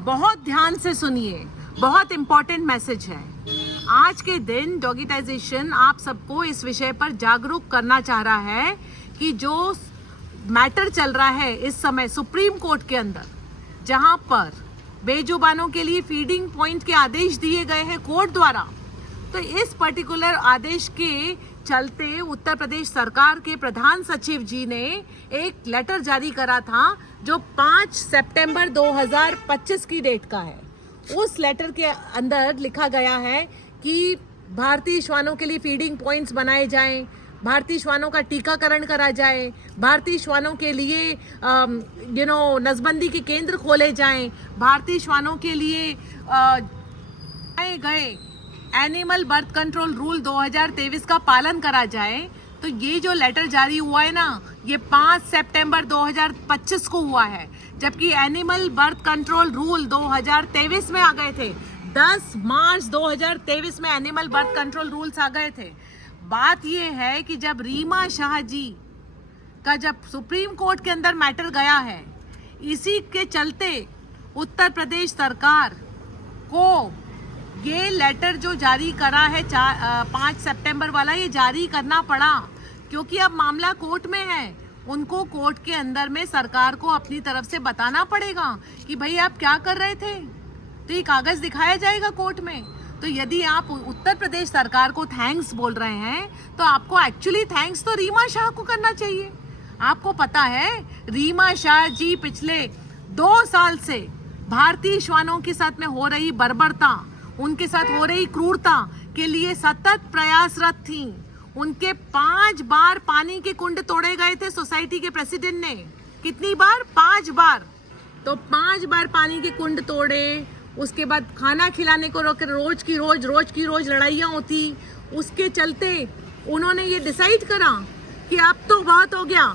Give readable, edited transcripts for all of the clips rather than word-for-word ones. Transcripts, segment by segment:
बहुत ध्यान से सुनिए, बहुत इम्पोर्टेंट मैसेज है। आज के दिन डॉगिटाइजेशन आप सबको इस विषय पर जागरूक करना चाह रहा है कि जो मैटर चल रहा है इस समय सुप्रीम कोर्ट के अंदर, जहां पर बेजुबानों के लिए फीडिंग पॉइंट के आदेश दिए गए हैं कोर्ट द्वारा, तो इस पर्टिकुलर आदेश के चलते उत्तर प्रदेश सरकार के प्रधान सचिव जी ने एक लेटर जारी करा था जो 5 सितंबर 2025 की डेट का है। उस लेटर के अंदर लिखा गया है कि भारतीय श्वानों के लिए फीडिंग पॉइंट्स बनाए जाएं, भारतीय श्वानों का टीकाकरण करा जाए, भारतीय श्वानों के लिए नसबंदी के केंद्र खोले जाएं, भारतीय श्वानों के लिए गए एनिमल बर्थ कंट्रोल रूल 2023 का पालन करा जाए। तो ये जो लेटर जारी हुआ है ना, ये 5 सितंबर 2025 को हुआ है, जबकि एनिमल बर्थ कंट्रोल रूल 2023 में आ गए थे। 10 मार्च 2023 में एनिमल बर्थ कंट्रोल रूल्स आ गए थे। बात ये है कि जब रीमा शाह जी का जब सुप्रीम कोर्ट के अंदर मैटर गया है, इसी के चलते उत्तर प्रदेश सरकार को ये लेटर जो जारी करा है 5 सितंबर वाला, ये जारी करना पड़ा क्योंकि अब मामला कोर्ट में है। उनको कोर्ट के अंदर में सरकार को अपनी तरफ से बताना पड़ेगा कि भाई आप क्या कर रहे थे, तो ये कागज दिखाया जाएगा कोर्ट में। तो यदि आप उत्तर प्रदेश सरकार को थैंक्स बोल रहे हैं तो आपको एक्चुअली थैंक्स तो रीमा शाह को करना चाहिए। आपको पता है रीमा शाह जी पिछले 2 साल से भारतीय श्वानों के साथ में हो रही बर्बरता, उनके साथ हो रही क्रूरता के लिए सतत प्रयासरत थी। उनके 5 बार पानी के कुंड तोड़े गए थे सोसाइटी के प्रेसिडेंट ने। कितनी बार? 5 बार। तो 5 बार पानी के कुंड तोड़े, उसके बाद खाना खिलाने को रोज की रोज लड़ाइयाँ होती। उसके चलते उन्होंने ये डिसाइड करा कि अब तो बहुत हो गया।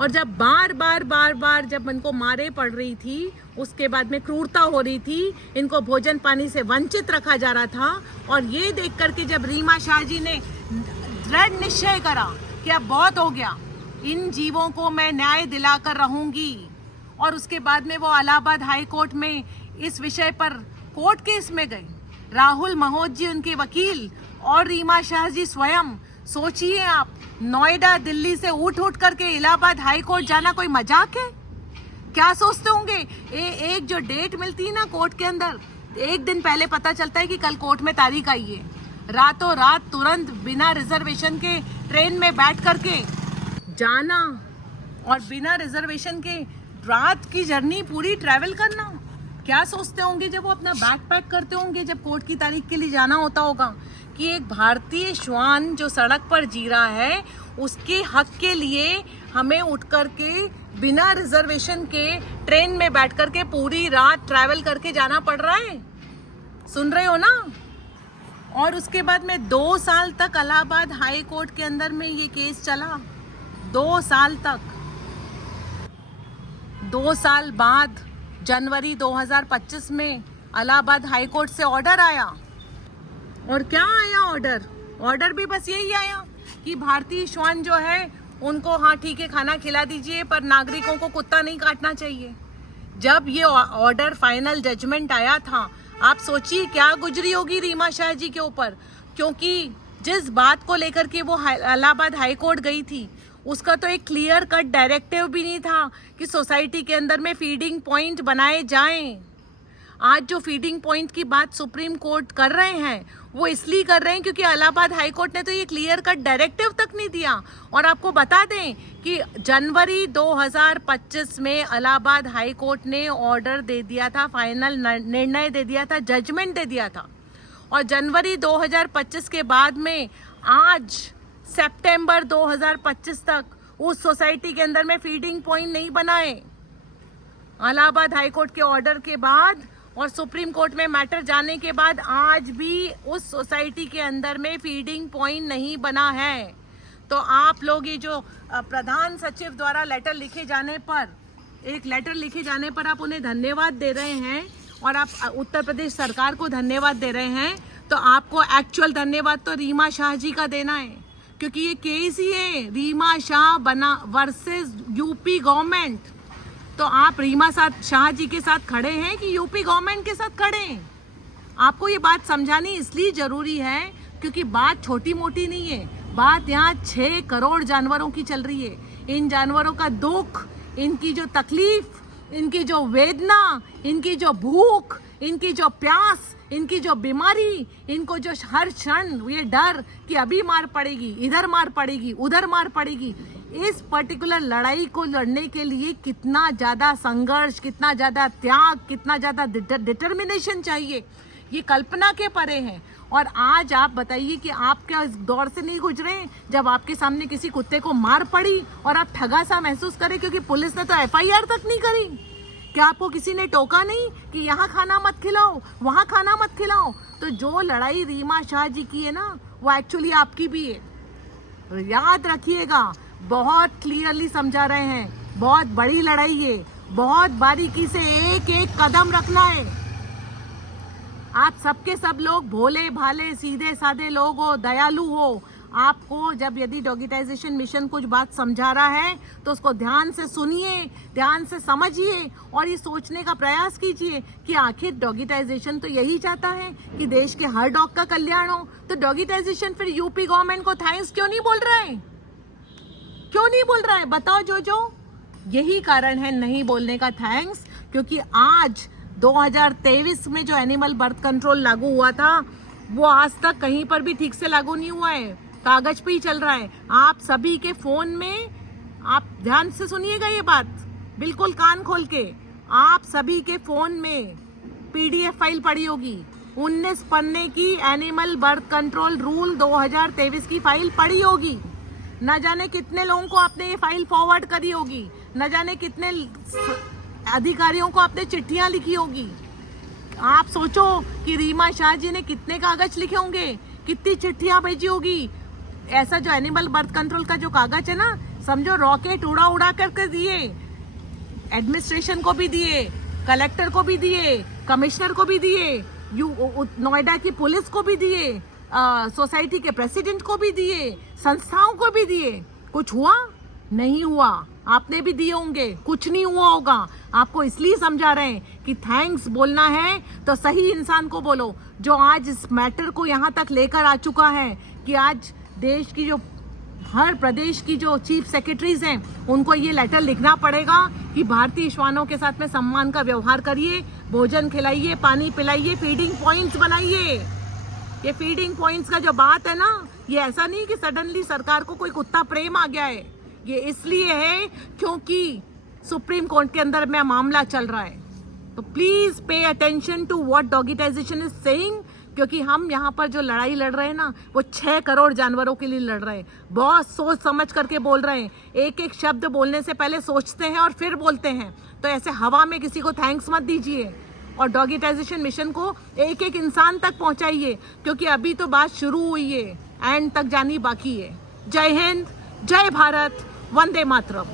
और जब बार बार जब इनको मारे पड़ रही थी, उसके बाद में क्रूरता हो रही थी, इनको भोजन पानी से वंचित रखा जा रहा था, और ये देख करके जब रीमा शाह जी ने दृढ़ निश्चय करा कि अब बहुत हो गया, इन जीवों को मैं न्याय दिलाकर रहूंगी, और उसके बाद में वो इलाहाबाद हाई कोर्ट में इस विषय पर कोर्ट केस में गए। राहुल महोद जी उनके वकील और रीमा शाह जी स्वयं। सोचिए आप, नोएडा दिल्ली से उठ करके इलाहाबाद हाई कोर्ट जाना कोई मजाक है? क्या सोचते होंगे? एक जो डेट मिलती है ना कोर्ट के अंदर, एक दिन पहले पता चलता है कि कल कोर्ट में तारीख आई है। रातों रात तुरंत बिना रिजर्वेशन के ट्रेन में बैठ करके जाना और बिना रिजर्वेशन के रात की जर्नी पूरी ट्रैवल करना। क्या सोचते होंगे जब वो अपना बैग पैक करते होंगे, जब कोर्ट की तारीख के लिए जाना होता होगा कि एक भारतीय श्वान जो सड़क पर जी रहा है, उसके हक के लिए हमें उठ करके बिना रिजर्वेशन के ट्रेन में बैठ करके पूरी रात ट्रैवल करके जाना पड़ रहा है। सुन रहे हो ना? और उसके बाद में 2 साल तक इलाहाबाद हाई कोर्ट के अंदर में ये केस चला। 2 साल तक। 2 साल बाद जनवरी 2025 में इलाहाबाद हाई कोर्ट से ऑर्डर आया। और क्या आया ऑर्डर भी बस यही आया कि भारतीय श्वान जो है उनको हाँ ठीक है खाना खिला दीजिए, पर नागरिकों को कुत्ता नहीं काटना चाहिए। जब ये ऑर्डर फाइनल जजमेंट आया था, आप सोचिए क्या गुजरी होगी रीमा शाह जी के ऊपर, क्योंकि जिस बात को लेकर के वो इलाहाबाद हाई कोर्ट गई थी, उसका तो एक क्लियर कट डायरेक्टिव भी नहीं था कि सोसाइटी के अंदर में फीडिंग पॉइंट बनाए जाएं। आज जो फीडिंग पॉइंट की बात सुप्रीम कोर्ट कर रहे हैं, वो इसलिए कर रहे हैं क्योंकि इलाहाबाद हाई कोर्ट ने तो ये क्लियर कट डायरेक्टिव तक नहीं दिया। और आपको बता दें कि जनवरी 2025 में इलाहाबाद हाई कोर्ट ने ऑर्डर दे दिया था, फाइनल निर्णय दे दिया था, जजमेंट दे दिया था। और जनवरी 2025 के बाद में आज सितंबर 2025 तक उस सोसाइटी के अंदर में फीडिंग पॉइंट नहीं बनाए। इलाहाबाद हाई कोर्ट के ऑर्डर के बाद और सुप्रीम कोर्ट में मैटर जाने के बाद आज भी उस सोसाइटी के अंदर में फीडिंग पॉइंट नहीं बना है। तो आप लोग ये जो प्रधान सचिव द्वारा लेटर लिखे जाने पर आप उन्हें धन्यवाद दे रहे हैं और आप उत्तर प्रदेश सरकार को धन्यवाद दे रहे हैं, तो आपको एक्चुअल धन्यवाद तो रीमा शाह जी का देना है, क्योंकि ये केस ही है रीमा शाह बना वर्सेस यूपी गवर्नमेंट। तो आप रीमा शाह जी के साथ खड़े हैं कि यूपी गवर्नमेंट के साथ खड़े हैं? आपको ये बात समझानी इसलिए जरूरी है क्योंकि बात छोटी मोटी नहीं है। बात यहाँ 6 करोड़ जानवरों की चल रही है। इन जानवरों का दुख, इनकी जो तकलीफ, इनकी जो वेदना, इनकी जो भूख, इनकी जो प्यास, इनकी जो बीमारी, इनको जो हर क्षण ये डर कि अभी मार पड़ेगी, इधर मार पड़ेगी, उधर मार पड़ेगी, इस पर्टिकुलर लड़ाई को लड़ने के लिए कितना ज़्यादा संघर्ष, कितना ज़्यादा त्याग, कितना ज़्यादा डिटर्मिनेशन चाहिए, ये कल्पना के परे है। और आज आप बताइए कि आप क्या इस दौर से नहीं गुजरे जब आपके सामने किसी कुत्ते को मार पड़ी और आप ठगा सा महसूस करें क्योंकि पुलिस ने तो FIR तक नहीं करी? क्या आपको किसी ने टोका नहीं कि यहाँ खाना मत खिलाओ, वहाँ खाना मत खिलाओ? तो जो लड़ाई रीमा शाह जी की है ना, वो एक्चुअली आपकी भी है। याद रखिएगा, बहुत क्लियरली समझा रहे हैं, बहुत बड़ी लड़ाई है, बहुत बारीकी से एक एक कदम रखना है। आप सबके सब लोग भोले भाले सीधे साधे लोग हो, दयालु हो। आपको जब यदि डॉगिटाइजेशन मिशन कुछ बात समझा रहा है तो उसको ध्यान से सुनिए, ध्यान से समझिए और ये सोचने का प्रयास कीजिए कि आखिर डॉगिटाइजेशन तो यही चाहता है कि देश के हर डॉग का कल्याण हो। तो डॉगिटाइजेशन फिर यूपी गवर्नमेंट को थैंक्स क्यों नहीं बोल रहा है? क्यों नहीं बोल रहा है? बताओ जो यही कारण है नहीं बोलने का थैंक्स, क्योंकि आज 2023 में जो एनिमल बर्थ कंट्रोल लागू हुआ था वो आज तक कहीं पर भी ठीक से लागू नहीं हुआ है, कागज पे ही चल रहा है। आप सभी के फोन में, आप ध्यान से सुनिएगा ये बात, बिल्कुल कान खोल के, आप सभी के फोन में PDF फाइल पड़ी होगी, 19 पन्ने की एनिमल बर्थ कंट्रोल रूल 2023 की फाइल पड़ी होगी। न जाने कितने लोगों को आपने ये फाइल फॉरवर्ड करी होगी, न जाने कितने अधिकारियों को आपने चिट्ठियां लिखी होगी। आप सोचो कि रीमा शाह जी ने कितने कागज लिखे होंगे, कितनी चिट्ठियां भेजी होगी। ऐसा जो एनिमल बर्थ कंट्रोल का जो कागज है ना, समझो रॉकेट उड़ा उड़ा करके दिए, एडमिनिस्ट्रेशन को भी दिए, कलेक्टर को भी दिए, कमिश्नर को भी दिए, नोएडा की पुलिस को भी दिए, सोसाइटी के प्रेसिडेंट को भी दिए, संस्थाओं को भी दिए। कुछ हुआ? नहीं हुआ। आपने भी दिए होंगे, कुछ नहीं हुआ होगा। आपको इसलिए समझा रहे हैं कि थैंक्स बोलना है तो सही इंसान को बोलो, जो आज इस मैटर को यहाँ तक लेकर आ चुका है कि आज देश की जो हर प्रदेश की जो चीफ सेक्रेटरीज हैं उनको ये लेटर लिखना पड़ेगा कि भारतीय श्वानों के साथ में सम्मान का व्यवहार करिए, भोजन खिलाइए, पानी पिलाइए, फीडिंग पॉइंट्स बनाइए। ये फीडिंग पॉइंट्स का जो बात है ना, ये ऐसा नहीं कि सडनली सरकार को कोई कुत्ता प्रेम आ गया है, ये इसलिए है क्योंकि सुप्रीम कोर्ट के अंदर में मामला चल रहा है। तो please pay attention to what digitization is saying, क्योंकि हम यहाँ पर जो लड़ाई लड़ रहे हैं ना, वो 6 करोड़ जानवरों के लिए लड़ रहे हैं। बहुत सोच समझ करके बोल रहे हैं, एक एक शब्द बोलने से पहले सोचते हैं और फिर बोलते हैं। तो ऐसे हवा में किसी को थैंक्स मत दीजिए और डॉगिटाइजेशन मिशन को एक एक इंसान तक पहुंचाइए, क्योंकि अभी तो बात शुरू हुई है, एंड तक जानी बाकी है। जय हिंद, जय भारत, वंदे मातरम।